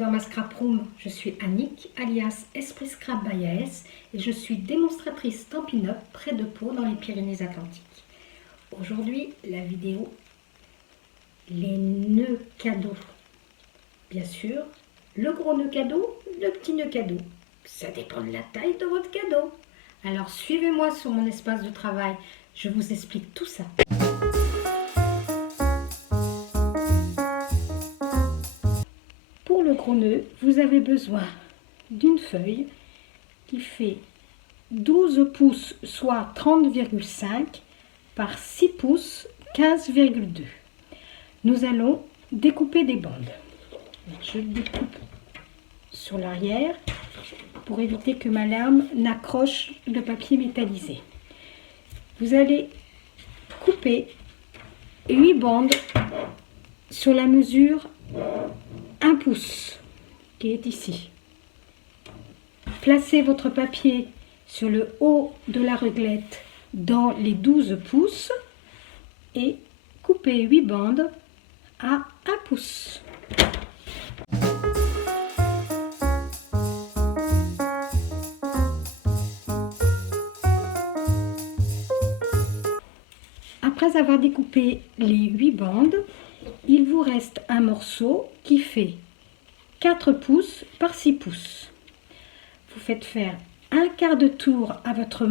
dans ma scrap room. Je suis Annick, alias Esprit Scrap by AS, et je suis démonstratrice Stampin' Up près de Pau dans les Pyrénées-Atlantiques. Aujourd'hui, la vidéo, les nœuds cadeaux. Bien sûr, le gros nœud cadeau, le petit nœud cadeau. Ça dépend de la taille de votre cadeau. Alors suivez-moi sur mon espace de travail, je vous explique tout ça. Pour le gros nœud, vous avez besoin d'une feuille qui fait 12 pouces, soit 30,5 par 6 pouces, 15,2. Nous allons découper des bandes. Je découpe sur l'arrière pour éviter que ma lame n'accroche le papier métallisé. Vous allez couper 8 bandes sur la mesure 1 pouce qui est ici. Placez votre papier sur le haut de la réglette dans les 12 pouces et coupez 8 bandes à 1 pouce. Après avoir découpé les 8 bandes, il vous reste un morceau qui fait 4 pouces par 6 pouces. Vous faites faire un quart de tour à votre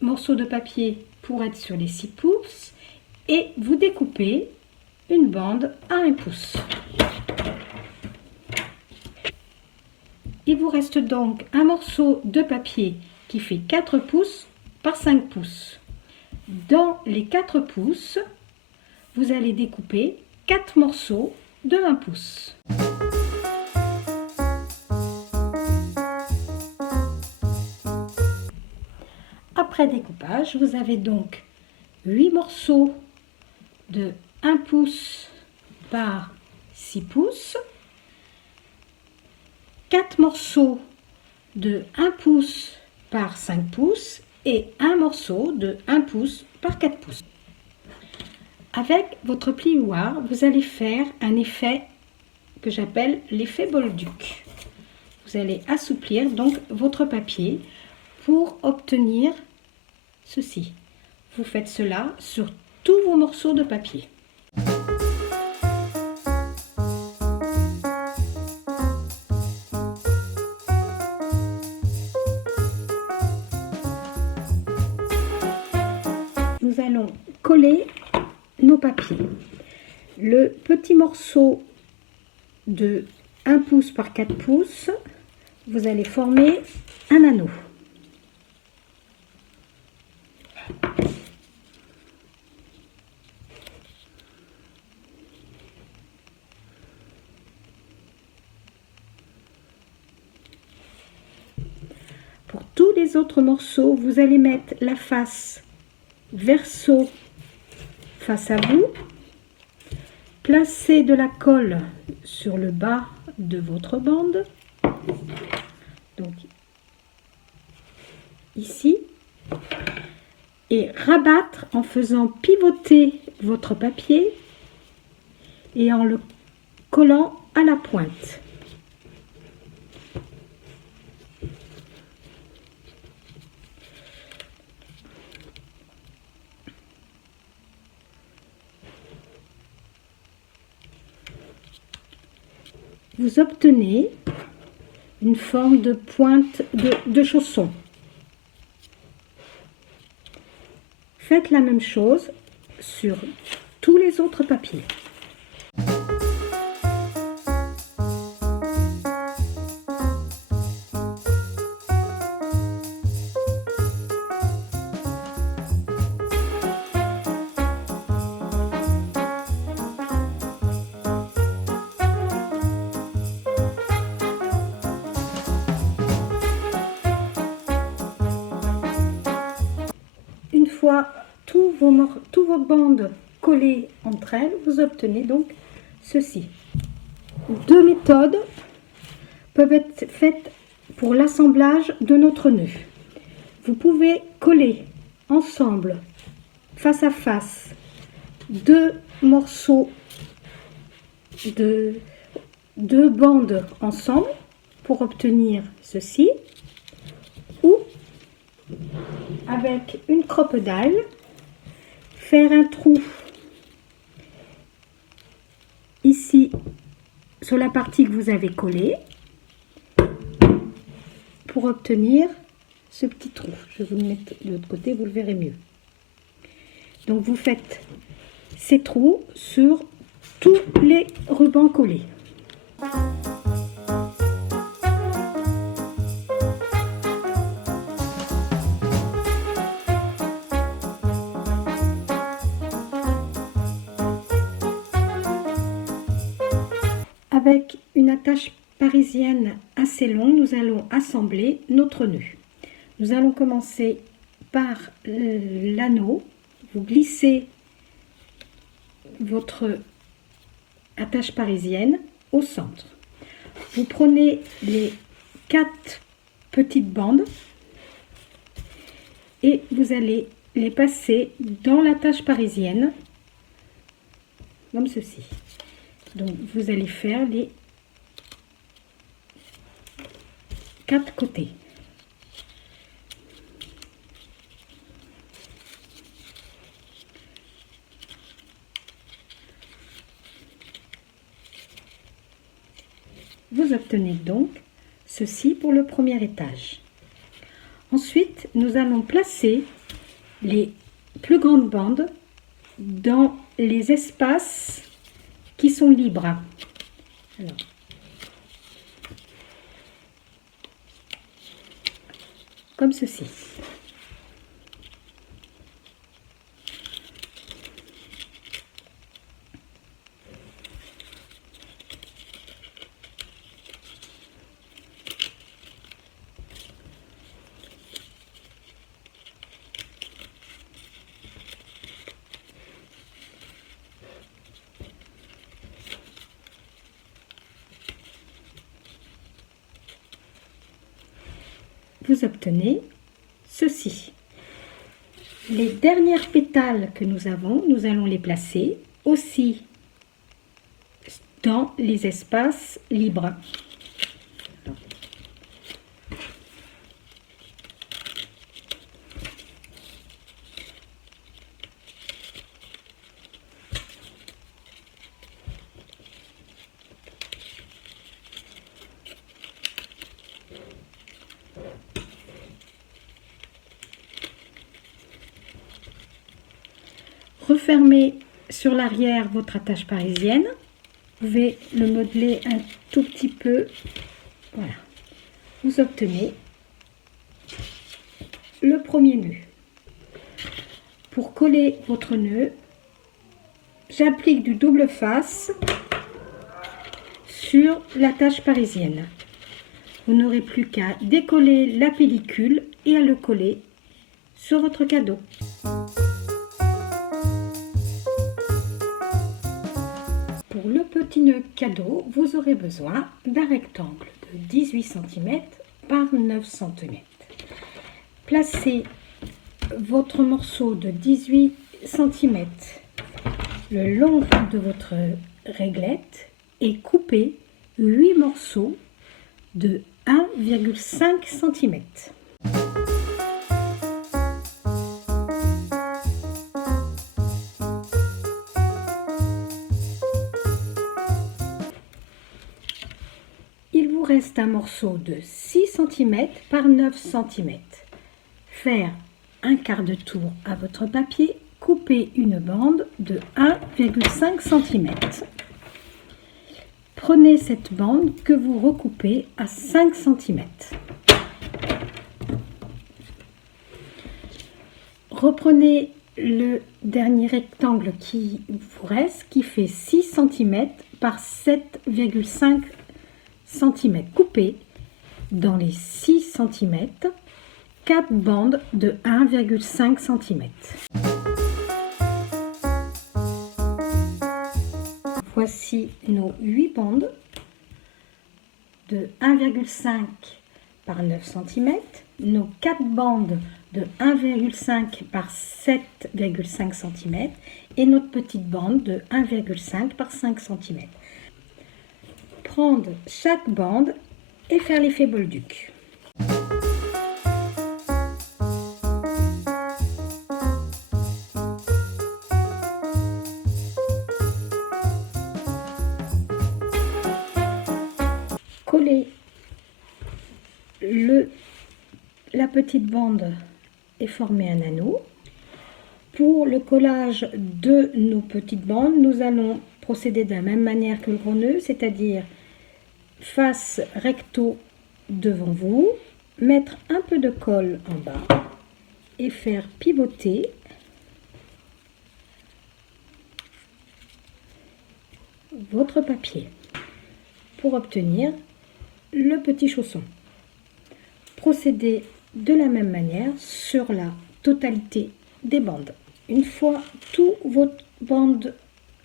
morceau de papier pour être sur les 6 pouces et vous découpez une bande à 1 pouce. Il vous reste donc un morceau de papier qui fait 4 pouces par 5 pouces. Dans les 4 pouces, vous allez découper 4 morceaux de 1 pouce. Après découpage, vous avez donc 8 morceaux de 1 pouce par 6 pouces, 4 morceaux de 1 pouce par 5 pouces et un morceau de 1 pouce par 4 pouces. Avec votre plioir, vous allez faire un effet que j'appelle l'effet Bolduc. Vous allez assouplir donc votre papier pour obtenir ceci. Vous faites cela sur tous vos morceaux de papier. Nous allons coller nos papiers. Le petit morceau de 1 pouce par 4 pouces, vous allez former un anneau. Pour tous les autres morceaux, vous allez mettre la face verso face à vous, placez de la colle sur le bas de votre bande, donc ici, et rabattre en faisant pivoter votre papier et en le collant à la pointe. Vous obtenez une forme de pointe de chausson. Faites la même chose sur tous les autres papiers. Une fois tous vos bandes collées entre elles, vous obtenez donc ceci. Deux méthodes peuvent être faites pour l'assemblage de notre nœud. Vous pouvez coller ensemble, face à face, deux morceaux deux bandes ensemble pour obtenir ceci, ou avec une crocodile, faire un trou ici sur la partie que vous avez collée pour obtenir ce petit trou. Je vais vous le mettre de l'autre côté, vous le verrez mieux. Donc vous faites ces trous sur tous les rubans collés. Avec une attache parisienne assez longue, nous allons assembler notre nœud. Nous allons commencer par l'anneau. Vous glissez votre attache parisienne au centre. Vous prenez les 4 petites bandes et vous allez les passer dans l'attache parisienne comme ceci. Donc vous allez faire les 4 côtés. Vous obtenez donc ceci pour le premier étage. Ensuite, nous allons placer les plus grandes bandes dans les espaces qui sont libres. Alors, comme ceci. Vous obtenez ceci. Les dernières pétales que nous avons, nous allons les placer aussi dans les espaces libres. Refermez sur l'arrière votre attache parisienne. Vous pouvez le modeler un tout petit peu. Voilà. Vous obtenez le premier nœud. Pour coller votre nœud, j'applique du double face sur l'attache parisienne. Vous n'aurez plus qu'à décoller la pellicule et à le coller sur votre cadeau. Pour le petit nœud cadeau, vous aurez besoin d'un rectangle de 18 cm par 9 cm. Placez votre morceau de 18 cm le long de votre réglette et coupez 8 morceaux de 1,5 cm. Il vous reste un morceau de 6 cm par 9 cm. Faire un quart de tour à votre papier, couper une bande de 1,5 cm. Prenez cette bande que vous recoupez à 5 cm. Reprenez le dernier rectangle qui vous reste, qui fait 6 cm par 7,5 cm. Coupez dans les 6 cm 4 bandes de 1,5 cm. Voici nos 8 bandes de 1,5 par 9 cm, nos 4 bandes de 1,5 par 7,5 cm et notre petite bande de 1,5 par 5 cm. prendre chaque bande et faire l'effet bolduc. Coller la petite bande et former un anneau. Pour le collage de nos petites bandes, nous allons procéder de la même manière que le gros nœud, c'est-à-dire face recto devant vous, mettre un peu de colle en bas et faire pivoter votre papier pour obtenir le petit chausson. Procédez de la même manière sur la totalité des bandes. Une fois toutes vos bandes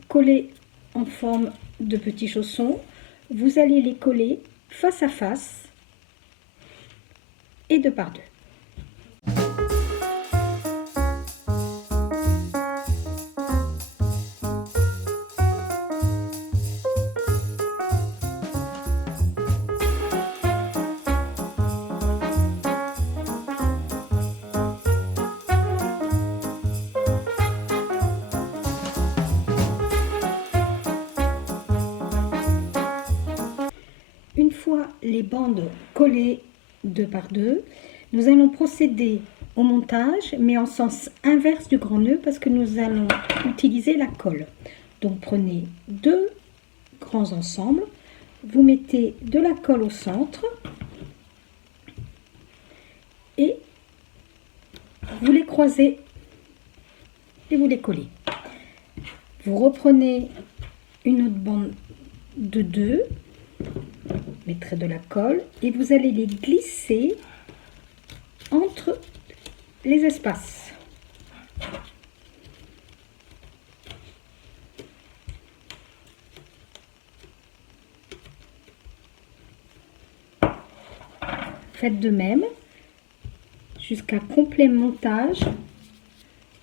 collées en forme de petits chaussons, vous allez les coller face à face et deux par deux. Une fois les bandes collées deux par deux, nous allons procéder au montage, mais en sens inverse du grand nœud parce que nous allons utiliser la colle. Donc prenez deux grands ensembles, vous mettez de la colle au centre et vous les croisez et vous les collez. Vous reprenez une autre bande de deux, mettrez de la colle et vous allez les glisser entre les espaces. Faites de même jusqu'à complet montage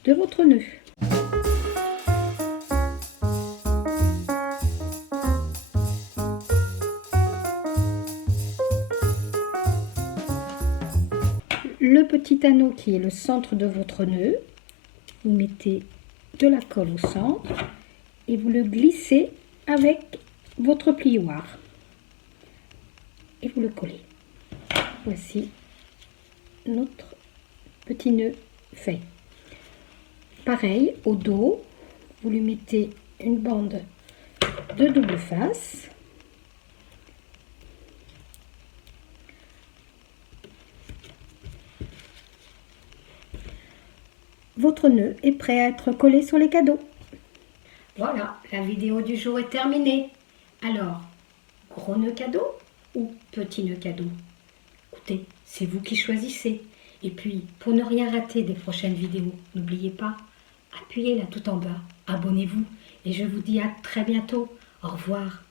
de votre nœud. Le petit anneau qui est le centre de votre nœud, vous mettez de la colle au centre et vous le glissez avec votre plioir et vous le collez. Voici notre petit nœud fait. Pareil, au dos, vous lui mettez une bande de double face. Votre nœud est prêt à être collé sur les cadeaux. Voilà, la vidéo du jour est terminée. Alors, gros nœud cadeau ou petit nœud cadeau? Écoutez, c'est vous qui choisissez. Et puis, pour ne rien rater des prochaines vidéos, n'oubliez pas, appuyez là tout en bas, abonnez-vous. Et je vous dis à très bientôt. Au revoir.